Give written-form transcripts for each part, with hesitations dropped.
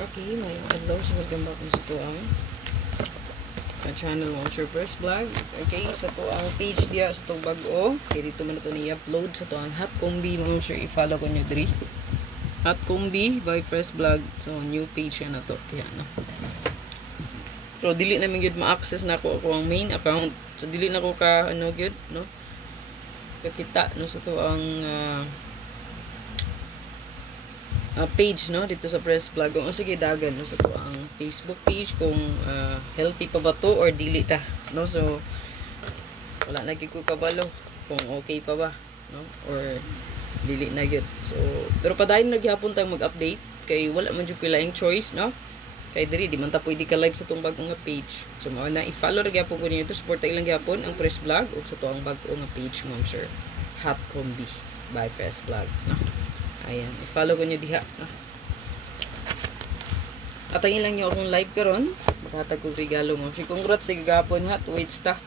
Okay, may adlaw sa magkambak na sa tuang channel mo Sir First Vlog. Okay, sa tuang page dia sa tuang bag-o. Okay, dito man ito ni-upload sa tuang Hot Combi mo sure i-follow ko nyo diri. Hot Combi by First Vlog. So, new page yan na to. Yan, no? So, dili namin yun ma-access na ako ang main account. So, dili na ko ka, ano yun, no? Kakita, no, sa tuang page, no, dito sa Press Vlog. Kung sige dagan, no, sa to ang Facebook page kung healthy pa ba to or dili ta, no. So wala na gyud ko kabalo kung okay pa ba, no, or dili na gyud. So pero padayon naghapon tayong mag-update kay wala man jud ko laing choice, no, kay diri di man ta pwede ka live sa tong bag-o nga page. So mao na i-follow ra gyapon ko ninyo to, support ilang gyapon ang Press Vlog ug sa to ang bag-o nga page, ma'am sir, Hot Combi by Press Vlog, no. Ayan, i-follow ko nyo diha. Atangin lang nyo akong live karon. Makatag ko regalo mo. Si congrats sa gagapon ha. Wait ta.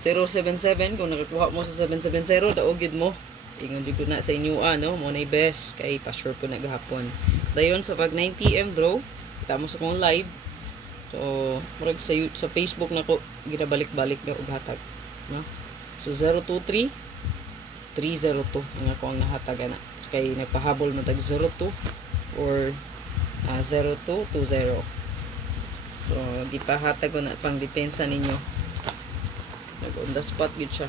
077. Kung nakakuha mo sa 770, daogid mo. Ingon dito na sa inyo, no? Mo na best. Kay pa-sure po na gahapon. Dayon sa pag 9 PM draw. Kita mo sa kong live. So, marag sa Facebook na ko ginabalik-balik na og hatag. No? So, 023 302 ang ako ang nahatag na. So, kay nagpahabol mo tag 02 or 0220. So di pa hatag ko na pang depensa ninyo. Nag-on the spot gid siya.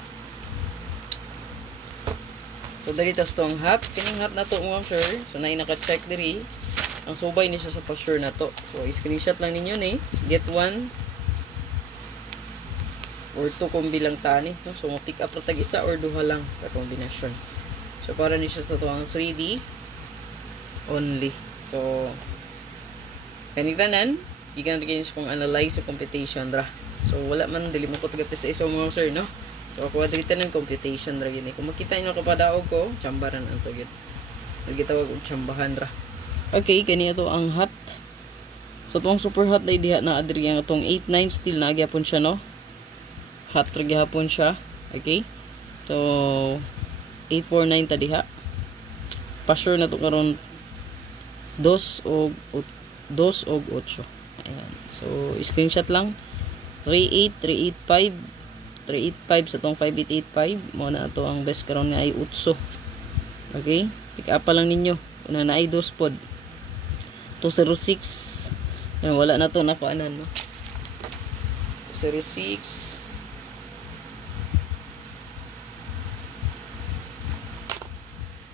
So dali tas tong hat, kining hat na to ma'am sir. So nay naka-check diri. Ang subay ni siya sa pa-sure na to. So i-screenshot lang ninyo ni. Get one or 2 kombi lang tani, no? So mo pick up ra tag isa or duha lang ka kombinasyon. So para ni siya sa tuwang 3D only. So kanitanan gikan rin kung analyze sa computation ra. So wala man dili mo ko tagat sa iso mo sir, no. So ako diri tanan computation ra gini. Kung makita niyo kapadaog ko, chambaran ang to gid. Nagitawag og chambahan ra. Okay, kani ato ang hot. So tuwang super hot na diha na adri ang atong 89 still na gyapon siya, no. Hot ra gyapon siya. Okay? So 849 ta diha. Pa-sure na to karon 2 og 8. Ayan. So screenshot lang. 38 385 sa tong 5885 mo na to ang best karon nga ay 8. Okay? Pick up pa lang ninyo. Una na ay 2 pod. 206. Ayan, wala na to nakuanan, no. 206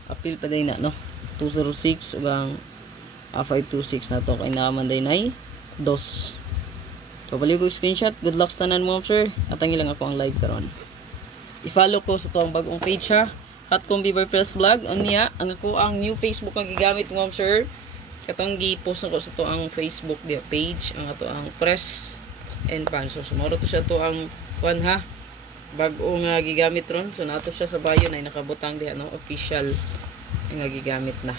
apil pa day na, no. 206 ug ang 526 na to kay naman day nay 2. So balik ko screenshot. Good luck sa tanan mo sir. At ang ilang ako ang live karon. I-follow ko sa tuwang bagong page ha. Hot Combi by First Vlog. Unya ang ako ang new Facebook nga gigamit mo sir. Katong gi-post ko sa tuwang Facebook dia page ang ato ang Press and Pan. So sumoro to siya to ang kuan ha. Bag-o nga gigamit ron. So nato siya sa bio na nakabutang diha, no, official nga gigamit na.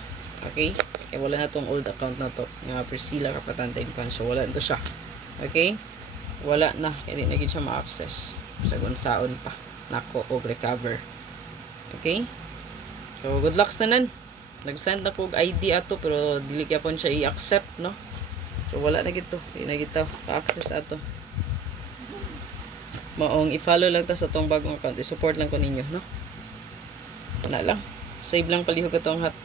Okay? Kaya wala na tong old account na to nga Priscilla Kapatante Pan. So wala na to siya. Okay? Wala na. Kaya di na gid siya ma-access. Sa gunsaon pa. Nako og recover. Okay? So good luck tanan. Nag-send na ko og ID ato pero dili gyapon siya i-accept, no? So wala na gid to. Di na gid ta ka-access ato. Maong i-follow lang ta sa tong bagong account. I-support lang ko ninyo, no? Wala lang. Save lang palihog itong hot